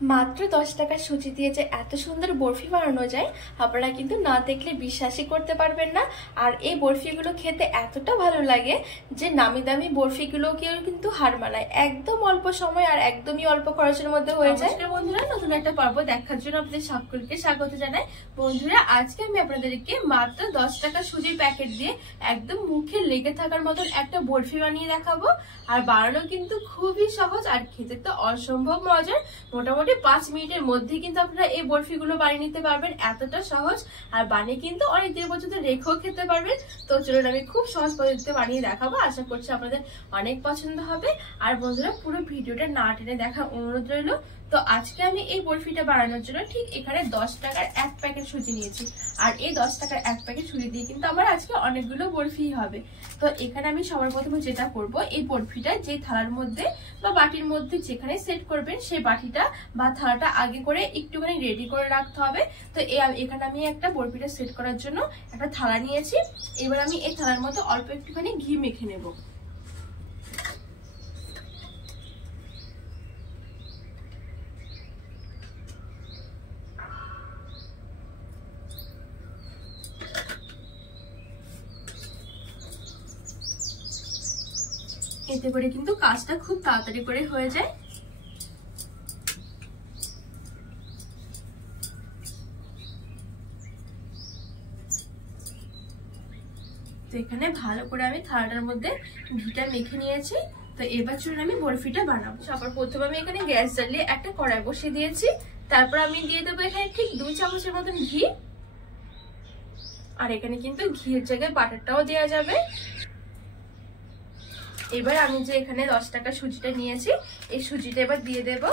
মাত্র 10 টাকার সুজি দিয়ে যে এত সুন্দর বরফি বানানো যায় আপনারা কিন্তু না দেখলে বিশ্বাসই করতে পারবেন না। আর এই বরফিগুলো খেতে এতটা ভালো লাগে যে নামি দামি বরফিগুলোকেও কিন্তু হার মানায়। একদম অল্প সময় আর একদমই অল্প খরচের মধ্যে হয়ে যায়। বন্ধুরা, নতুন একটা পর্ব দেখার জন্য আপনাদের সকলকে স্বাগত জানাই। বন্ধুরা, আজকে আমি আপনাদেরকে মাত্র 10 টাকা সুজির প্যাকেট দিয়ে একদম মুখে লেগে থাকার মতন একটা বরফি বানিয়ে দেখাবো। আর বানানো কিন্তু খুবই সহজ আর খেতে তো অসম্ভব মজার। মোটামুটি 5 মিনিটের মধ্যে কিন্তু আপনারা এই বরফিগুলো বানিয়ে নিতে পারবেন, এতটা সহজ। আর বানিয়ে কিন্তু অনেক দিন পর্যন্ত রেখেও খেতে পারবেন। তো চলুন আমি খুব সহজ পদ্ধতিতে বানিয়ে দেখাবো, আশা করছি আপনাদের অনেক পছন্দ হবে। আর বন্ধুরা, পুরো ভিডিওটা না টেনে দেখার অনুরোধ রইল। তো আজকে আমি এই বরফিটা বানানোর জন্য ঠিক এখানে 10 টাকার এক প্যাকেট সুজি নিয়েছি। আর এই 10 টাকার এক প্যাকেট সুজি দিয়ে কিন্তু আমার আজকে অনেকগুলো বরফি হবে। তো এখানে আমি সবার প্রথমে যেটা করব, এই বরফিটা যে থালার মধ্যে বা বাটির মধ্যে যেখানে সেট করবেন সেই বাটিটা বা থালাটা আগে করে একটুখানি রেডি করে রাখতে হবে। তো এখানে আমি একটা বরফিটা সেট করার জন্য একটা থালা নিয়েছি। এবার আমি এই থালার মধ্যে অল্প একটুখানি ঘি মেখে নেব। এতে করে কিন্তু কাজটা খুব তাড়াতাড়ি করে হয়ে যায়। তো এখানে ভালো করে আমি থালাটার মধ্যে ঘিটা মেখে নিয়েছি। তো এবার চলুন আমি বরফিটা বানাবো। সবার প্রথমে আমি এখানে গ্যাস জ্বালিয়ে একটা কড়াই বসিয়ে দিয়েছি। তারপর আমি দিয়ে দেবো এখানে ঠিক 2 চামচের মতন ঘি। আর এখানে কিন্তু ঘিয়ের জায়গায় বাটারটাও দেওয়া যাবে। এবার আমি যে এখানে 10 টাকা সুজিটা নিয়েছি, এই সুজিটা এবার দিয়ে দেব।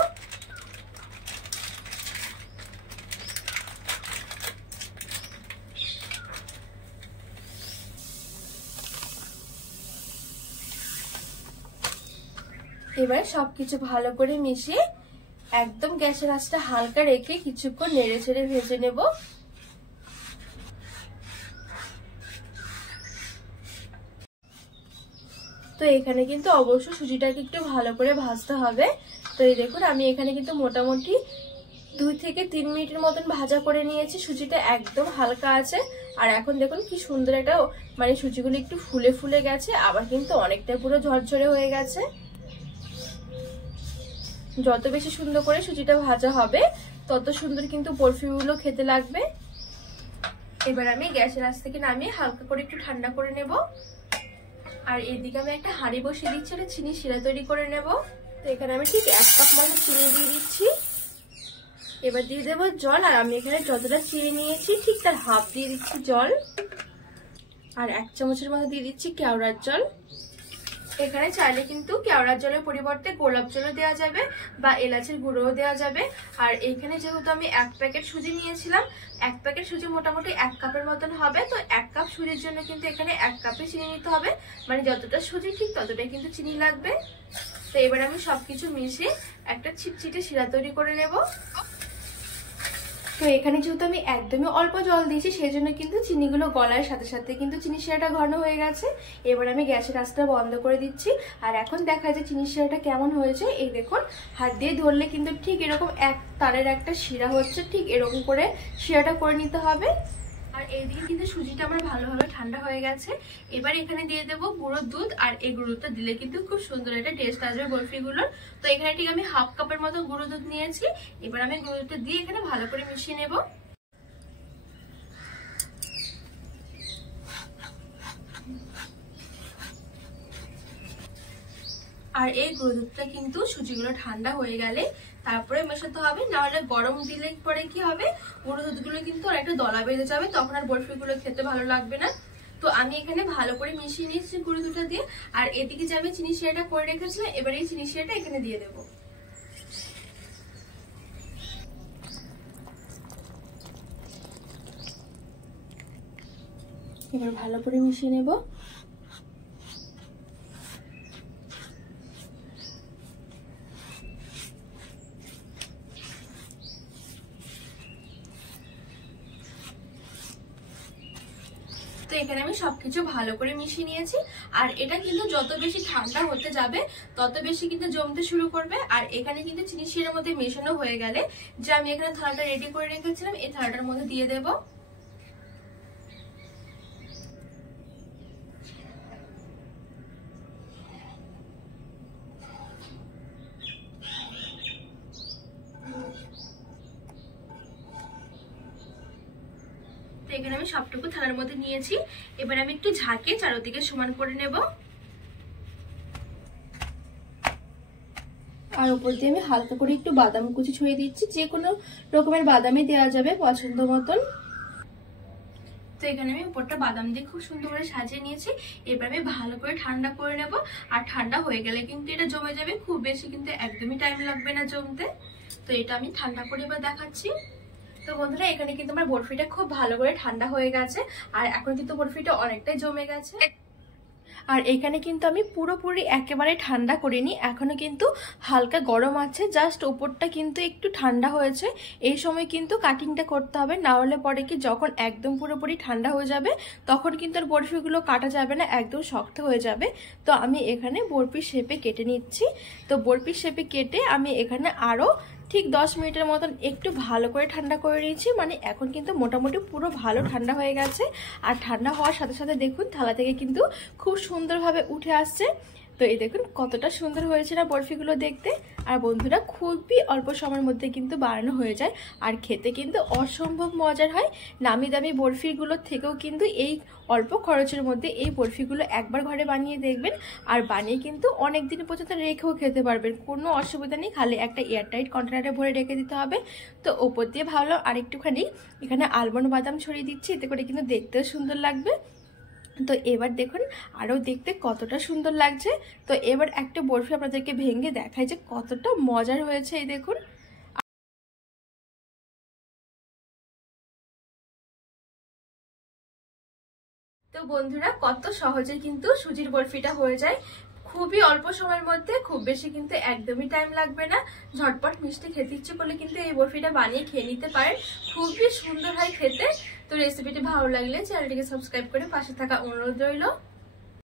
এবার সবকিছু ভালো করে মিশিয়ে একদম গ্যাসের আঁচটা হালকা রেখে কিছুক্ষণ নেড়ে ছেড়ে ভেজে নেব। তো এখানে কিন্তু অবশ্যই সুজিটাকে একটু ভালো করে ভাজতে হবে। তো এই দেখুন, আমি এখানে কিন্তু মোটামুটি 2 থেকে 3 মিনিটের মতন ভাজা করে নিয়েছি। সুজিটা একদম হালকা আছে। আর এখন দেখুন কি সুন্দর একটা মানে সুজিগুলো একটু ফুলে ফুলে গেছে, আবার কিন্তু অনেকটা পুরো ঝরঝরে হয়ে গেছে। যত বেশি সুন্দর করে সুজিটা ভাজা হবে তত সুন্দর কিন্তু বরফিগুলো খেতে লাগবে। এবার আমি গ্যাসের আঁচ থেকে নামিয়ে হালকা করে একটু ঠান্ডা করে নেব। আর এদিকে আমি একটা হাঁড়ি বসিয়ে দিচ্ছি, একটা চিনি শিরা তৈরি করে নেব। তো এখানে আমি ঠিক 1 কাপ মতো চিনি দিয়ে দিচ্ছি। এবার দিয়ে দেবো জল। আর আমি এখানে যতটা চিনি নিয়েছি ঠিক তার হাফ দিয়ে দিচ্ছি জল। আর 1 চামচের মতো দিয়ে দিচ্ছি কেওড়ার জল। এখানে চাইলে কিন্তু কেওড়ার জলের পরিবর্তে গোলাপ জলও দেওয়া যাবে বা এলাচের গুঁড়োও দেওয়া যাবে। আর এখানে যেহেতু আমি 1 প্যাকেট সুজি নিয়েছিলাম, 1 প্যাকেট সুজি মোটামুটি 1 কাপের মতন হবে। তো 1 কাপ সুজির জন্য কিন্তু এখানে 1 কাপে চিনি নিতে হবে, মানে যতটা সুজি ঠিক ততটাই কিন্তু চিনি লাগবে। তো এবার আমি সবকিছু মিশিয়ে একটা ছিটছিটে শিরা তৈরি করে নেব। তো এখানে যেহেতু আমি একদমই অল্প জল দিয়েছি, সেই জন্য কিন্তু চিনিগুলো গলার সাথে সাথে কিন্তু চিনি শিরাটা ঘন হয়ে গেছে। এবার আমি গ্যাসের আঁচটা বন্ধ করে দিচ্ছি। আর এখন দেখা যায় চিনি শিরাটা কেমন হয়েছে। এই দেখুন, হাত দিয়ে ধরলে কিন্তু ঠিক এরকম এক তারের একটা শিরা হচ্ছে, ঠিক এরকম করে শিরাটা করে নিতে হবে। আর এইদিকে কিন্তু সুজিটা আমার ভালোভাবে ঠান্ডা হয়ে গেছে। এবার এখানে দিয়ে দেবো গুঁড়ো দুধ। আর এই গুঁড়ো দুধটা দিলে কিন্তু খুব সুন্দর একটা টেস্ট আসবে বরফিগুলোর। তো এখানে ঠিক আমি হাফ কাপের মতো গুঁড়ো দুধ নিয়েছি। এবার আমি গুঁড়ো দুধটা দিয়ে এখানে ভালো করে মিশিয়ে নেব। আর এই গুঁড়ো দুধটা কিন্তু সুজিগুলো ঠান্ডা হয়ে গেলে তারপরে মেশাতে হবে, না হলে গরম দিলে পরে কি হবে, গুঁড়ো দুধগুলো কিন্তু অনেকটা দলা বেঁধে যাবে, তখন আর বরফিগুলো খেতে ভালো লাগবে না। তো আমি এখানে ভালো করে মিশিয়ে নিয়েছি গুঁড়ো দুধটা দিয়ে। আর এদিকে যে আমি চিনি শিরাটা করে রেখেছিলাম, এবার এই চিনি শিরাটা এখানে দিয়ে দেবো। এবার ভালো করে মিশিয়ে নেব। তো এখানে আমি সবকিছু ভালো করে মিশিয়ে নিয়েছি। আর এটা কিন্তু যত বেশি ঠান্ডা হতে যাবে তত বেশি কিন্তু জমতে শুরু করবে। আর এখানে কিন্তু চিনি শিরার মধ্যে মেশানো হয়ে গেলে যে আমি এখানে থালাটা রেডি করে রেখেছিলাম এই থালাটার মধ্যে দিয়ে দেবো। এখানে আমি সবটুকু থালার মধ্যে নিয়েছি। এবার আমি একটু ঝাঁকিয়ে চারদিকে সমান করে নেব। আর উপর দিয়ে আমি হালকা করে একটু বাদাম কুচি ছড়িয়ে দিচ্ছি, যে কোনো রকমের বাদামই দেওয়া যাবে পছন্দ মতন। তো এখানে আমি উপরটা বাদাম দিয়ে খুব সুন্দর করে সাজিয়ে নিয়েছি। এবার আমি ভালো করে ঠান্ডা করে নেব। আর ঠান্ডা হয়ে গেলে কিন্তু এটা জমে যাবে, খুব বেশি কিন্তু একদমই টাইম লাগবে না জমতে। তো এটা আমি ঠান্ডা করে এবার দেখাচ্ছি। তো বন্ধুরা এখানে কিন্তু আমার বরফিটা খুব ভালো করে ঠান্ডা হয়ে গেছে। আর এখন কিন্তু বরফিটা অনেকটাই জমে গেছে। আর এখানে কিন্তু আমি পুরোপুরি একেবারে ঠান্ডা করিনি, এখনো কিন্তু হালকা গরম আছে, জাস্ট উপরটা কিন্তু একটু ঠান্ডা হয়েছে। এই সময় কিন্তু কাটিংটা করতে হবে, না হলে পরে কি যখন একদম পুরোপুরি ঠান্ডা হয়ে যাবে তখন কিন্তু আর বরফিগুলো কাটা যাবে না, একদম শক্ত হয়ে যাবে। তো আমি এখানে বরফির শেপে কেটে নিচ্ছি। তো বরফির শেপে কেটে আমি এখানে আরও ঠিক 10 মিনিটের মতন একটু ভালো করে ঠান্ডা করে নিয়েছি। মানে এখন কিন্তু মোটামুটি পুরো ভালো ঠান্ডা হয়ে গেছে। আর ঠান্ডা হওয়ার সাথে সাথে দেখুন থালা থেকে কিন্তু খুব সুন্দরভাবে উঠে আসছে। তো এই দেখুন কতটা সুন্দর হয়েছে না বরফিগুলো দেখতে। আর বন্ধুরা খুবই অল্প সময়ের মধ্যে কিন্তু বানানো হয়ে যায়, আর খেতে কিন্তু অসম্ভব মজার হয়। নামি দামি বরফিগুলোর থেকেও কিন্তু এই অল্প খরচের মধ্যে এই বরফিগুলো একবার ঘরে বানিয়ে দেখবেন। আর বানিয়ে কিন্তু অনেক দিন পর্যন্ত রেখেও খেতে পারবেন, কোনো অসুবিধা নেই। খালি একটা এয়ারটাইট কন্টেনারে ভরে রেখে দিতে হবে। তো ওপর দিয়ে ভাবলাম আরেকটুখানি এখানে আলমন্ড বাদাম ছড়িয়ে দিচ্ছি, এতে করে কিন্তু দেখতেও সুন্দর লাগবে। তো এবার দেখুন আরও দেখতে কতটা সুন্দর লাগছে। তো এবার একটা বরফি আপনাদেরকে ভেঙে দেখায় যে কতটা মজার হয়েছে। এই দেখুন। তো বন্ধুরা কত সহজে কিন্তু সুজির বরফিটা হয়ে যায়, খুবই অল্প সময়ের মধ্যে, খুব বেশি কিন্তু একদমই টাইম লাগবে না। ঝটপট মিষ্টি খেতে ইচ্ছে করলে কিন্তু এই বরফিটা বানিয়ে খেয়ে নিতে পারেন, খুবই সুন্দর হয় খেতে। তো রেসিপিটি ভালো লাগলে চ্যানেলটিকে সাবস্ক্রাইব করে পাশে থাকা অনুরোধ রইল।